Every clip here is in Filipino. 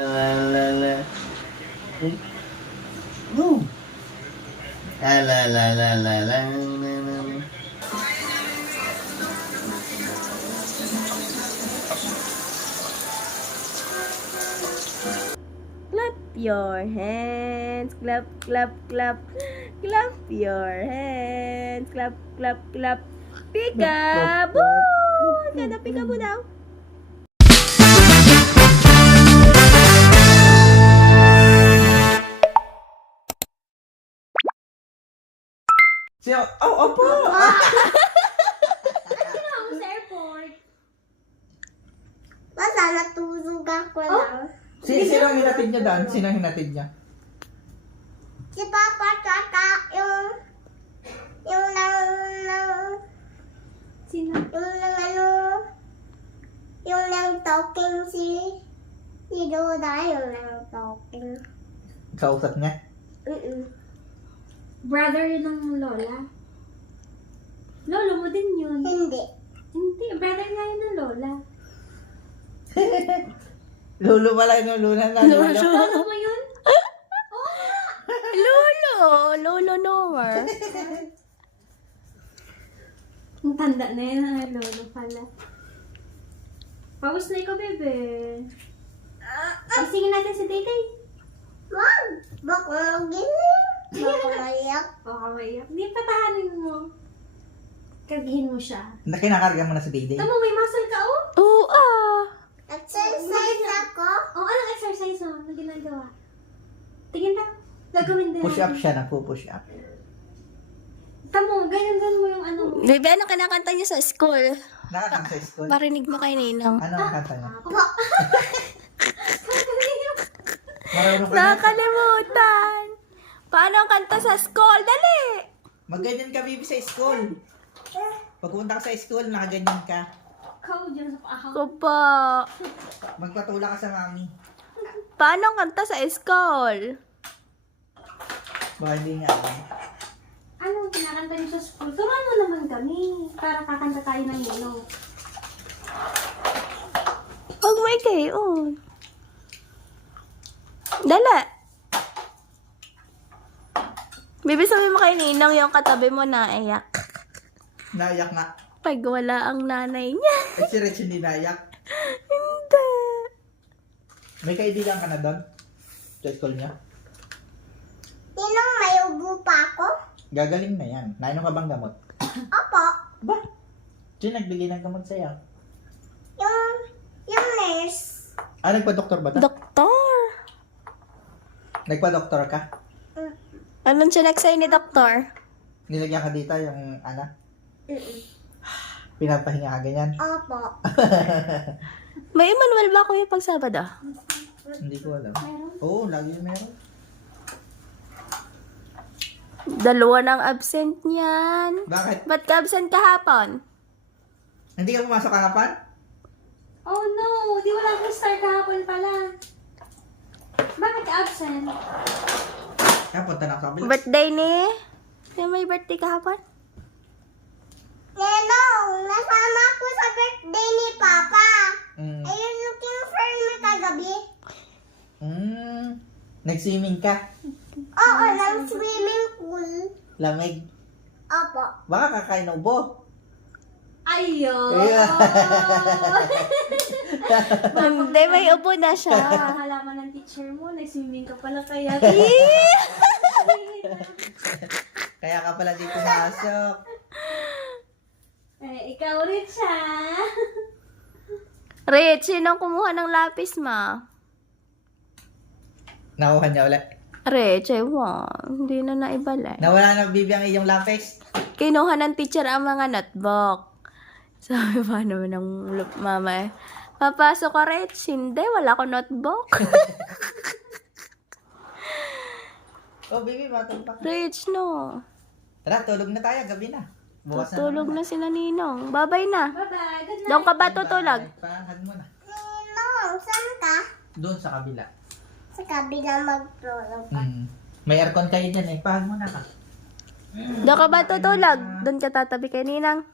La la la. Woo. La la la la la la la la. Clap your hands. Clap, clap, clap. Clap your hands. Clap, clap, clap. Peekaboo! Ganda peekaboo daw. Siya, opo! Ako sa airport. Basta natulog ako lang. Sino ang hinatid niya daan? Sino ang hinatid niya? Si Papa tsaka yung Sino? yung nang talking si Doda, yung nang talking. Kausap niya? Brother yun ng lola. Lolo mo din yun. Hindi. Hindi, brother nga yun ng lola. Lolo pala yung lulunan na lolo. Lolo mo yun? Lolo Noah. Ang tanda na yun ang lolo pala. Pawis na ikaw, bebe. Isingin natin si Tay-Tay. Wag! Baka maginig. Baka maiyak. Baka maiyak. Di, patahanin mo. Kagihin mo siya. Kinakarga mo na si Dede. Tama, may muscle ka, oh. Oo, Exercise ako. Oh, anong exercise mo? Anong ginagawa? Tingin na. Gagawin din. Push up siya, nagpo-push up. Tamo, ganyan mo yung ano. Bebe, ano kinakanta niya sa school? Nakakanta sa school. Marinig mo kay Ninong. Ano ang kanta niya? Ah, Marunong ka na. Nakakalimutan! Paano ang kanta sa school? Dali! Magganyan ka, baby, sa school. Pag pumunta ka sa school, nakaganyan ka. Ikaw dyan sa paahaw. Ko po. Magpatula ka sa mami. Paano ang kanta sa school? Baka hindi nga. Anong kinakanta niyo sa school? Turuan mo naman kami. Para kakanta tayo ng yelo. Huwag may kayo. Dala. Bebe, sabi mo kay Ninong yung katabi mo na iyak. Naiyak na. Pag wala ang nanay niya. Eh, si Rich hindi naiyak. Hindi. May kaibigan ka na doon? Sa school niya? Ninong may ubo pa ako? Gagaling na yan. Nainom ka bang gamot? Opo. Ba? Sino nagbigay ng gamot sa'yo? Yung nurse. Ah, nagpa-doktor ba ta? Doktor. Nagpa-doktor ka? Anong chinek sa'yo ni Doktor? Nilagyan ka dito yung anak? Pinapahinga ka ganyan? Opo. May Emmanuel ba kuya pag Sabado? Hindi ko alam. Oo, lagi meron. Dalawa ng absent niyan. Bakit? Ba't ka absent kahapon? Hindi ka pumasok kahapon? Oh no! Di wala akong star kahapon pala. Bakit ka absent? Kaya punta na ako sa kabila. Birthday ni? May birthday kahapon? Ninong, nasama ko sa birthday ni Papa. Mm. Ayun yung king-friend mo kagabi. Nag-swimming ka? Oo, ng swimming pool. Lamig? Opo. Baka kakain ng ubo? Ayun! Hindi, may upo na siya. Halaman ng teacher mo, nag-swimming ka pala kaya. Kaya ka pala dito pumasok. Eh, ikaw rin siya. Rich, sinong kumuha ng lapis ma? Nakuha niya ulit. Rich, ewan. Hindi na naibalik. Nawala na bibi ang iyong lapis. Kinuha ng teacher ang mga notebook. Sabi pa naman ng mama, papasok ka, Rich. Hindi, wala ko notebook. Oh, bibi, matulog pa. Rich, no. Tara, tulog na tayo. Gabi na. Bukas Tutulog na si Ninong. Babay na. Bye-bye. Good night. Doon ka ba tutulog? Pahad mo na. Ninong, saan ka? Doon sa kabila. Sa kabila magtulog. May aircon kayo dyan eh. Pahad mo na ka. Doon ka ba tutulog? Doon ka tatabi kay Ninang.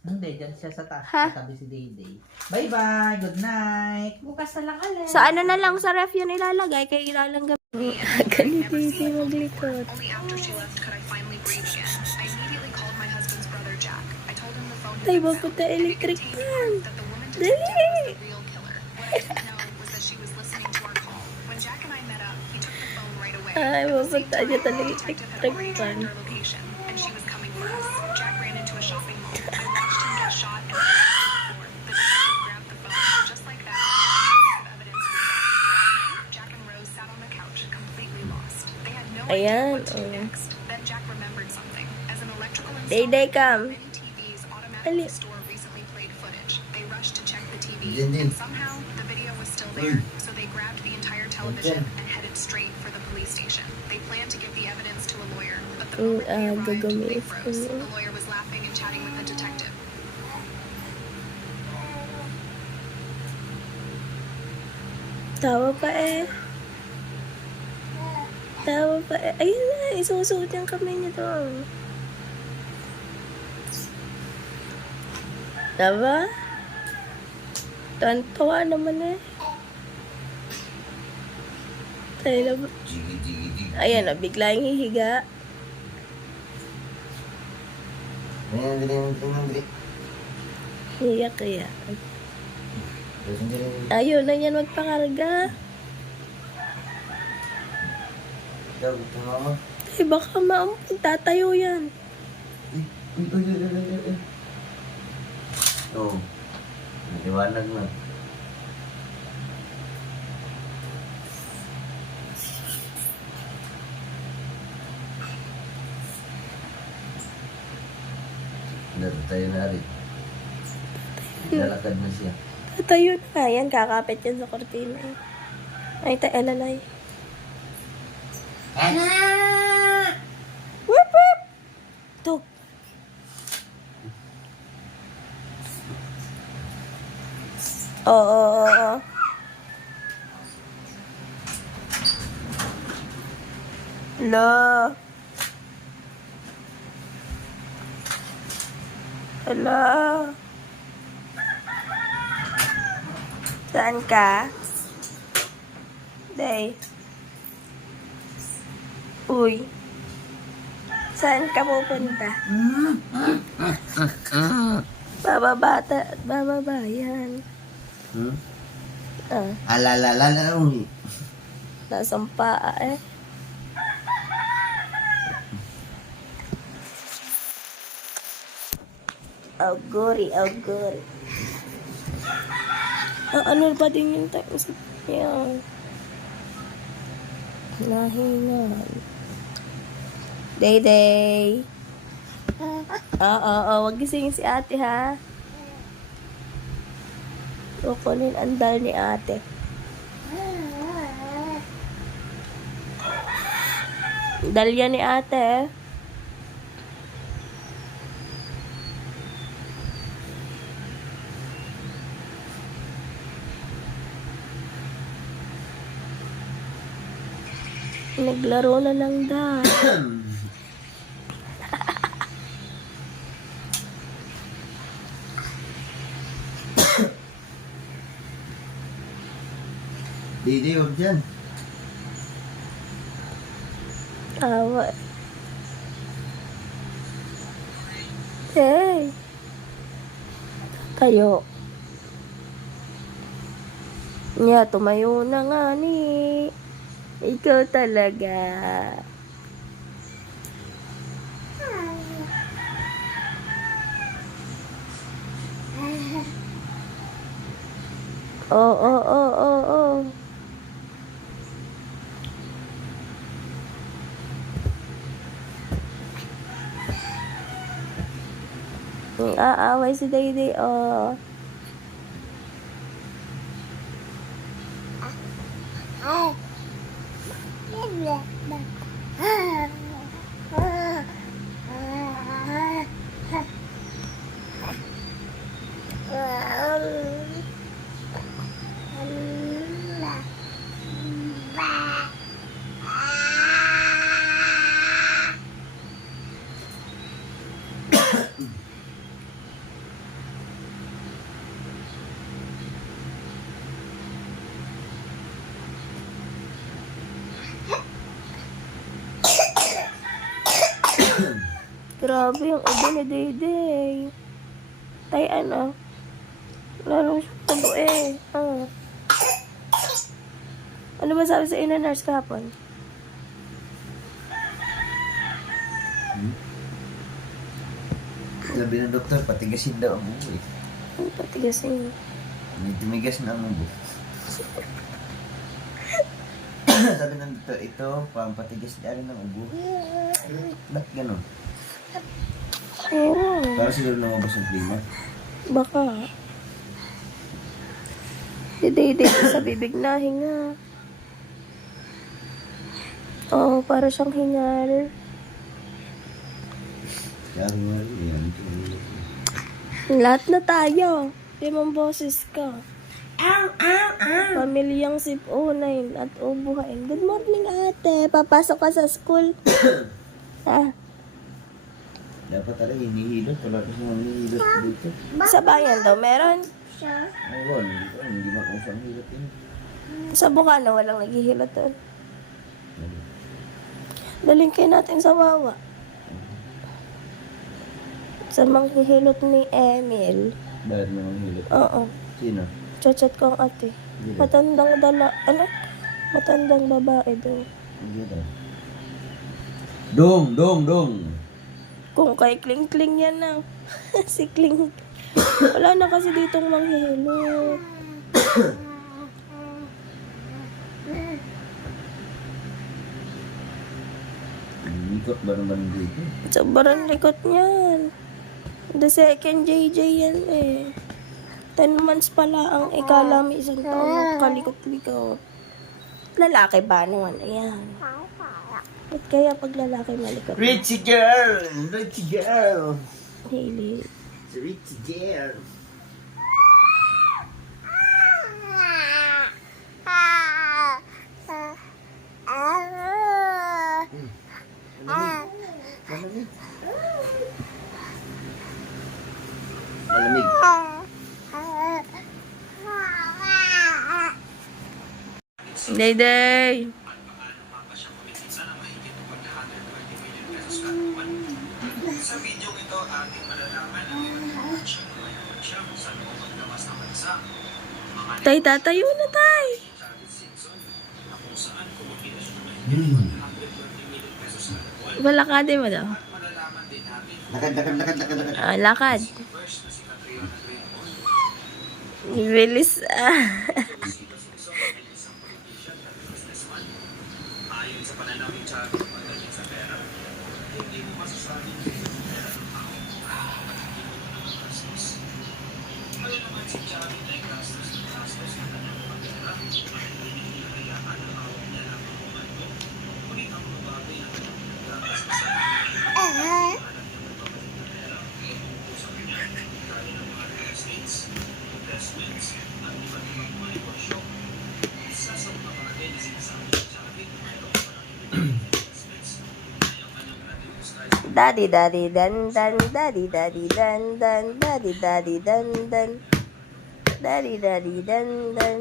Hindi, dyan siya sa taas. Ha? Katabi si Dayday. Bye-bye. Good night. Bukas na lang ulit. Sa ano na lang sa ref yun ilalagay kay ilalang gabi. Ganito yung maglikot. Only after she left could I finally breathe again. I immediately called my husband's brother Jack. I told him the phone had Tay, been mapunta found, and it electric contained fan. proof that the woman Dali! detective was the real killer. What I didn't know was that she was listening to our call. When Jack and I met up, he took the phone right away. Ay, At the same mapunta niya time, talaga the electric detective had already fan. tracked our location, and she was coming for us. Jack ran into a shopping mall. I watched him get shot and fall to the floor. The detective grabbed the phone. Just like that, a piece of evidence was gone. That night, Jack and Rose sat on the couch, completely lost. They had no idea Ayan, what to do oh. next. Then Jack remembered something. As an electrical Day-day installer, come. many TVs automatically Ali. store recently played footage. They rushed to check the TV, Din, din. and somehow the video was still there. So they grabbed the entire television and headed straight for the police station. They planned to give the evidence to a lawyer, but the moment they arrived, they gagamitin froze. niya. The lawyer was laughing and chatting with the detective. Tawa pa eh. Tawa pa eh. Ayun na, isusuot yung kamay niya doon. Diba? Tawa naman eh. Tayo na ba? Jigi, jigi, jigi. Ayan na, bigla yung hihiga. Ayan, dali, dali. Hiyak kaya. Tapos hindi rin. Ayaw na yan magpakarga. Ikaw, gusto mo ako? Ay, baka maampun, tatayo yan. Uy, uy, uy, uy, uy, uy, uy. Oo. Maliwanag na. Natatayo na rin. Lalakad na siya. Tatayo na. Yan, kakapit yan sa kortina. Ay, alalay. Whoop, whoop! Ito. Oo. Hello. Hello. Saan ka? Day. Uy. Saan ka pupunta? Bababa yan. Hmm? Ah, Alalalala. Uy. nasang paa eh. Auguri. Ano pa din yung time sa niya? Nahingan. Day. Oo, wag gisingin si ate ha. Kukunin ang dal ni ate. Dal yan ni ate. Naglaro na ng dal. Didi, huwag dyan. Awa. Hey. Tayo. Nya, tumayo na nga ni. Ikaw talaga. Oo. Aaway si Dayday, oh. Grabe yung ubo ni Dayday. Tay, ano? Lalo siyang ubo eh. Ah. Ano ba sabi sa ina-nurse kahapon? Sabi ng doktor, patigasin daw ang ubo eh. Ano patigasin? May tumigas na ang ubo. Sabi ng doktor, ito, pang patigas na rin ng ubo. Ba't ganun? Oo. Para siguro lumabas ang klima. Baka. Si Dayday sa bibig na hinga. Oo, para siyang hingal. Kaya nga rin yan. Lahat na tayo. Limang boses ka. Pamilyang sipunin at ubuhain. Good morning, ate. Papasok ka sa school. Ah, Dapat talaga hinihilot. Wala kasi mga hinihilot dito. sa bayan daw meron. Ayun, hindi makusang hilot yun. Sa Bukano, walang naghihilot doon. Daling kayo natin sa Wawa. Sa manghihilot ni Emil. Bakit mo ang hilot? Oo. Sino? Chat-chat ko ang ate. Hindi daw. Matandang matandang babae daw. Hindi daw. Dong, dong, dong. Kung kay Kling Kling yan na. Si Kling. Wala na kasi ditong manghihilot. Ikot ba naman dito? Sobrang likot niyan. The second JJ yan eh. 10 months pala ang ikalami isang taon. Kalikot-likot. Lalaki ba naman? Ayan. Ba't kaya pag lalaki malikot? Richie girl! Richie girl! Hailey. Richie girl! Malamig. Dayday. Sa video ito, ating malalaman ang mga siya ngayon siya kung saan mo maglabas ng bansa. Mga Tay, tatayo na tay. Travis Simpson na kung saan kumikita siya ng 120 million pesos kada buwan. Balakade mo daw. At malalaman din natin Lakad. Ah, lakad. first na si Catriona Raymond. Bilis. Rosita Simpson ay isang politician at businessman. Ayon sa pananamit siya magaling sa pera, hindi mo masasabing pera ng tao at hindi mo naman gastos. Kaya naman si Javi ay gastos ng gastos ng kanyang pagkara at hindi hinahayaan ang awang niya ng mga komando. Ngunit ang mga bagay na kanyang pinagkakasasan alam niya magpapalik na pera tungkol sa kanya gaya ng mga real estates, investments at iba't ibang mga negosyo. Isa sa mga bagay na sinasabi ni Javi na mayroong malaking investments ay ang kanyang radio sky Daddy, daddy, dan, dan, daddy, daddy, dan, dan, daddy, daddy, dan, dan. Daddy, daddy, dan, dan.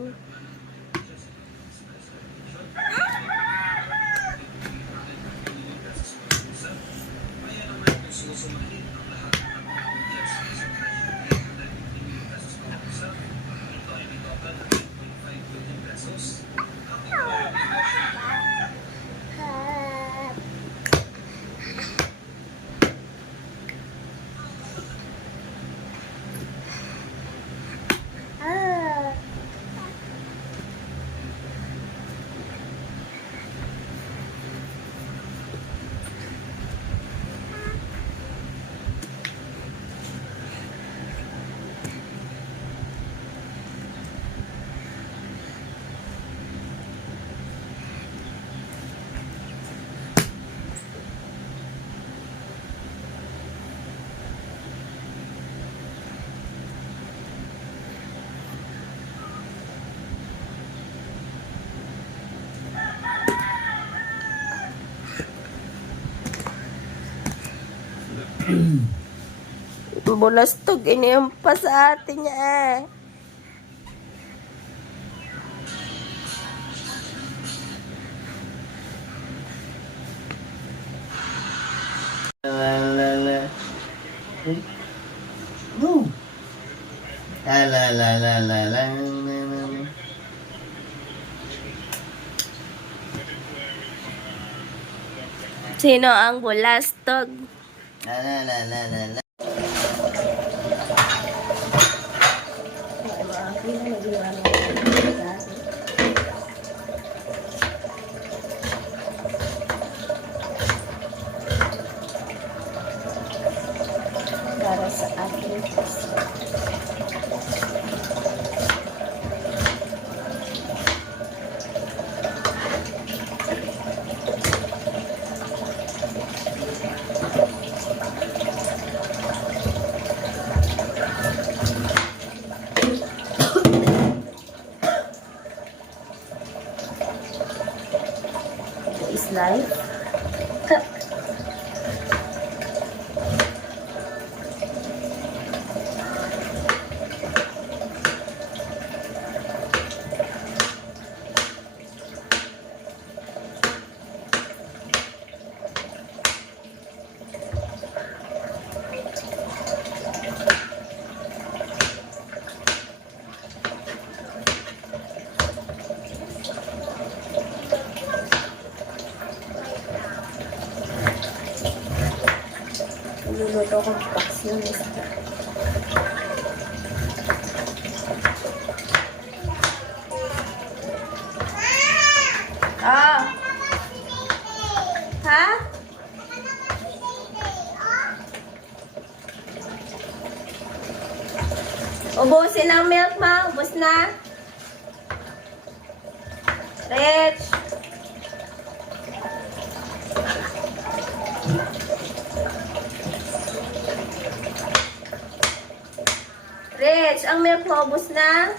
Kaya naman kung susumahin ang lahat ng mga objects sa isang treasury na 50 million pesos bawat isa, ito ay may total na 8.5 billion pesos. Ang ito ay negosyo Bulastog, iniyam pa sa atin niya eh. La la la. la la la la. Sino ang bulastog? La la la la la la. Para sa ating puso. Is life. Luluto akong paksyon. Ah! Ha? Ubusin ang milk, ma. Ubus na. Rich. Rich, ang milk mo, ubos na?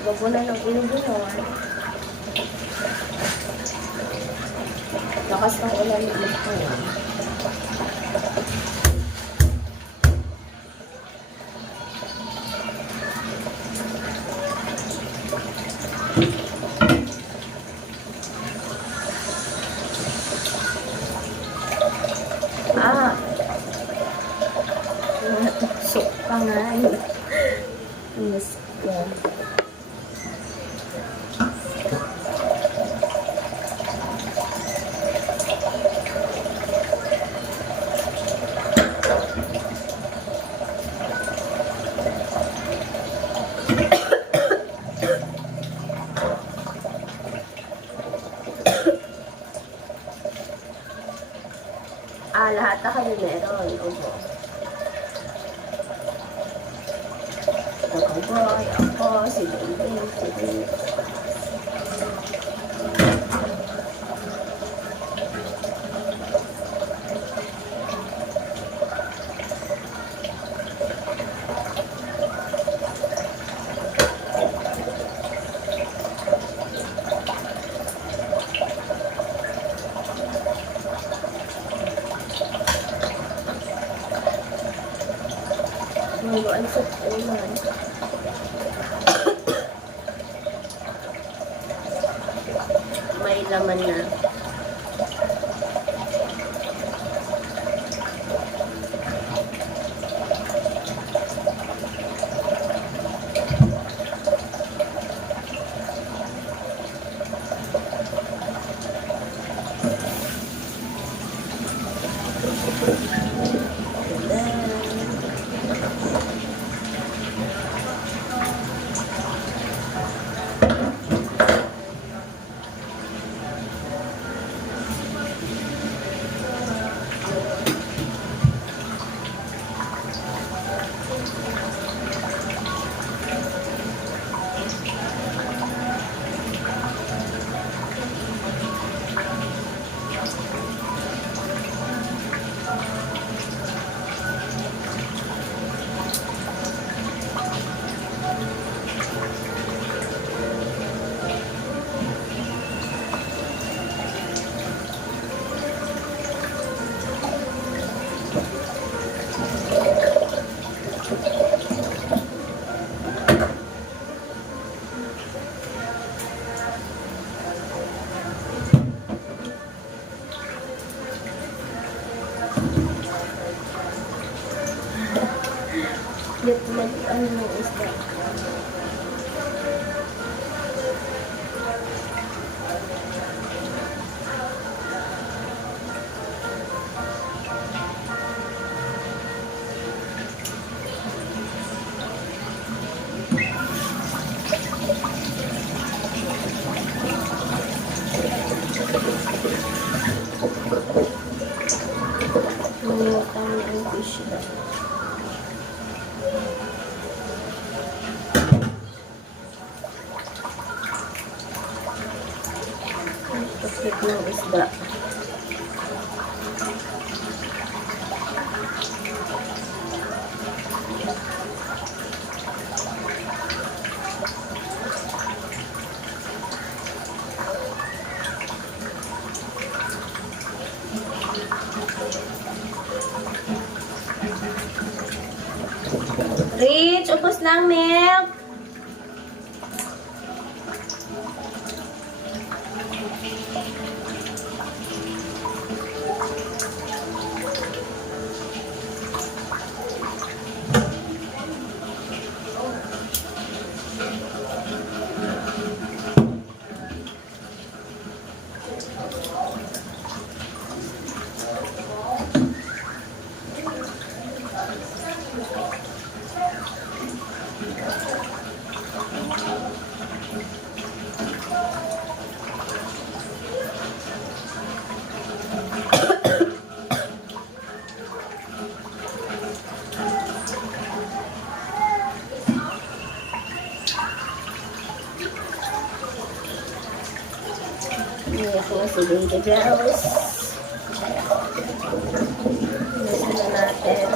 Bago na ng inubunon. Lakas ng ulan dito. Ah! Natusok pa nga eh. Miss ko. Lahat na kami meron. Opo. Nakaboy, ako, si Baby, si Baby. Mungguan sa ulan. May laman na. Dito ano yung isda. Nangutang ang fish na. Tapos ng isda. Rich, upos ng milk. Ito na si Baby Bells. Nasa na natin.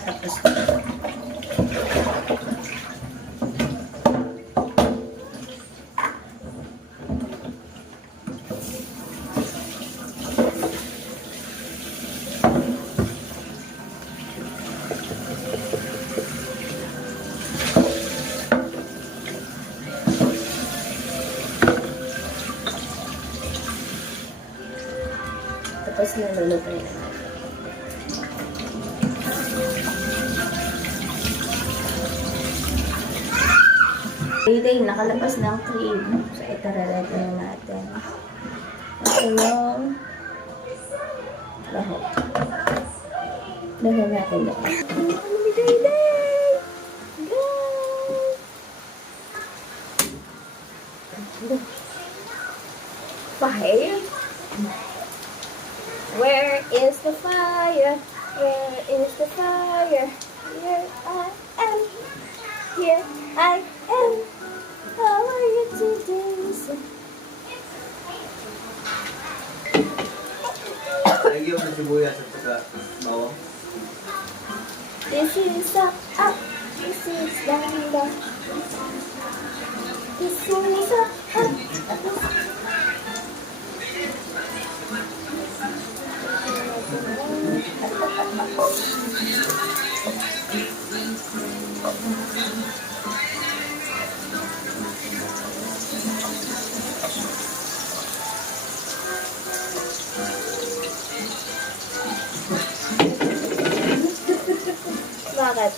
Tapos Tapos naluluto na naman. Day, nakalabas ng cream. So, ito rarete na natin. Ito yung lahok. Dahil natin doon. Day! Go! Fire? Where is the fire? Where is the fire? Here I am. Here I am. How are you today? Lagyan mo ng sibuyas at saka bawang. This is up. This is down. This is up. Bakit?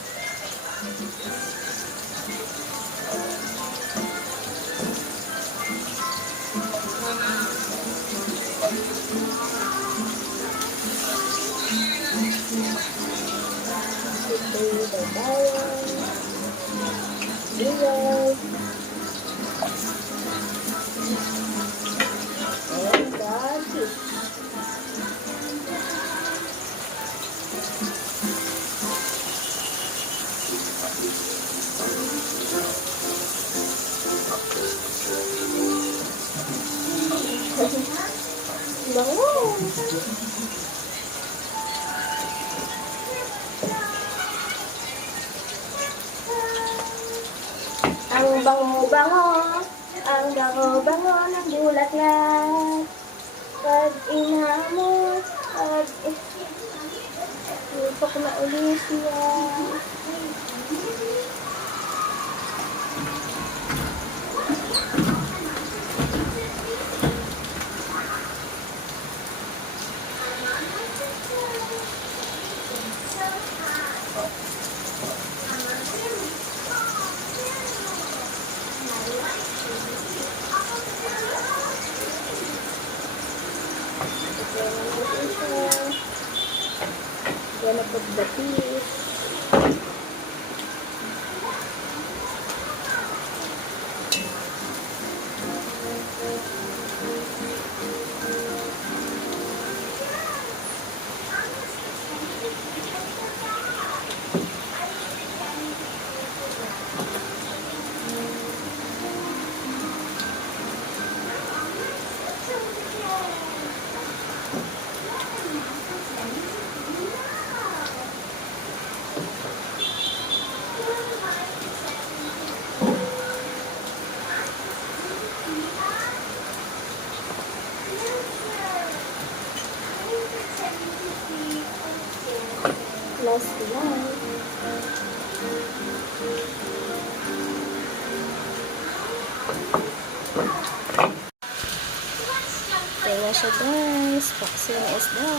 Ang bango-bango ng bulaklak. Pag inamot, lupok na ulit siya. Yan na put the fish. Last one. Kaya na siya guys. Paksi na isda.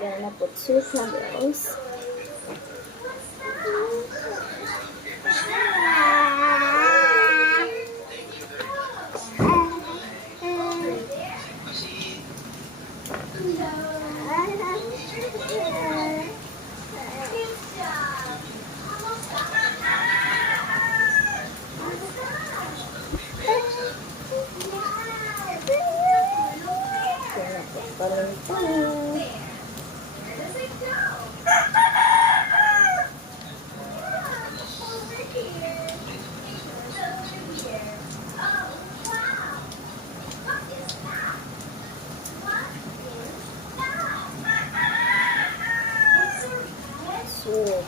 Yan na put soup na guys. Soup.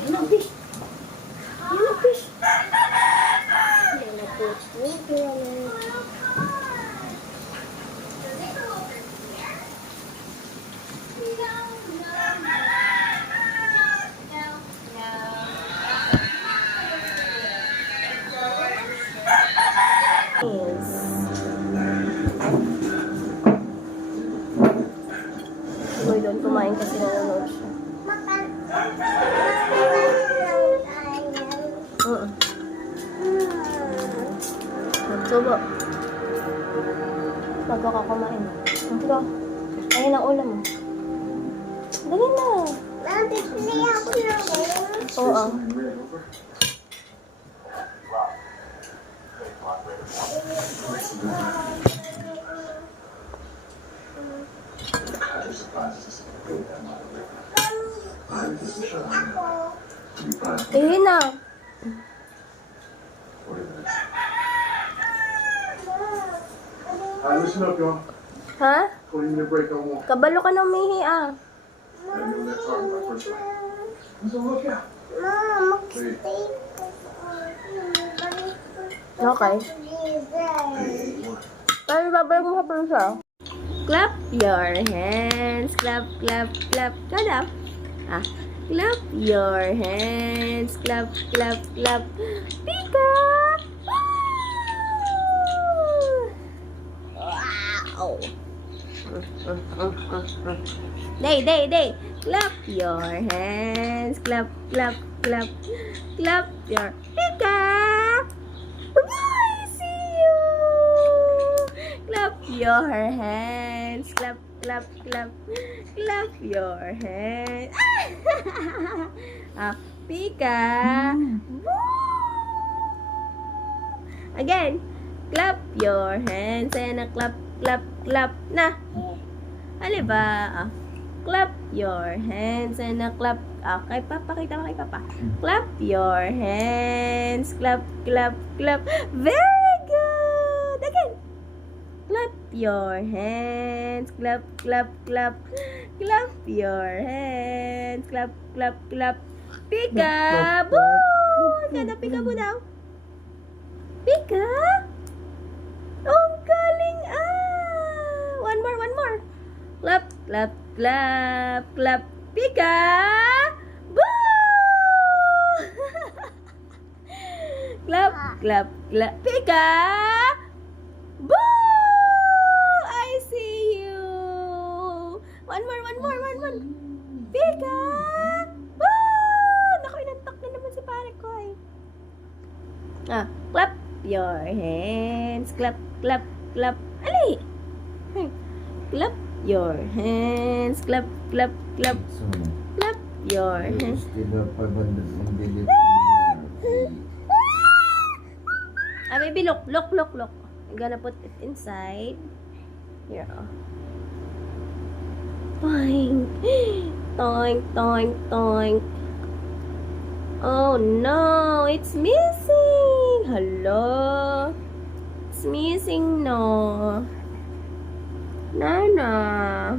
Yellow fish. Yellow fish. Yellow fish. kasi nanonood siya. Oo. Magsubo. Bago ka kumain. Go. Ayun ang ulam mo. Dali na. Bibili ako ng Oo. Ayun na. Listen up, y'all. Ha? Putting the break on one. Kabalo ka na umihi ah. I know that talking about first line. So look out. Hey, Okay. hey, what? Pero babalik mo sa pulsa. Clap your hands. Clap, clap, clap. Clap. Ah. Clap your hands. Clap, clap, clap. Pika! Wow! Day. Clap your hands. Clap, clap, clap. Clap your pika! I see you! Clap your hands. Clap, clap, clap. Clap your hands. Ah, pika! Woo! Again. Clap your hands and a clap, clap, clap na. Ano ba? Ah, clap your hands and a clap. Ah, kay Papa, kita mo kay Papa. Clap your hands. Clap, clap, clap. Very good! Again. Clap your hands. Clap, clap, clap. Clap your hands. Clap, clap, clap. Pika! Boo! Ganda, pika mo daw. Pika! Ang galing ah! One more. Clap, clap, clap, clap. Pika! Boo! Clap, clap, clap. Pika! Boo! I see you! One more. Pika! Boo! Naku, inantak na naman si pare ko eh. Ah, clap your hands. Clap, clap, clap. Ali! Clap your hands. Clap, clap, clap. So, Clap your hands. still 500 ang delete Ah, baby, look. I'm gonna put it inside. Here, oh. Toink. Oh no, it's missing. Hello. It's missing, no. Nana.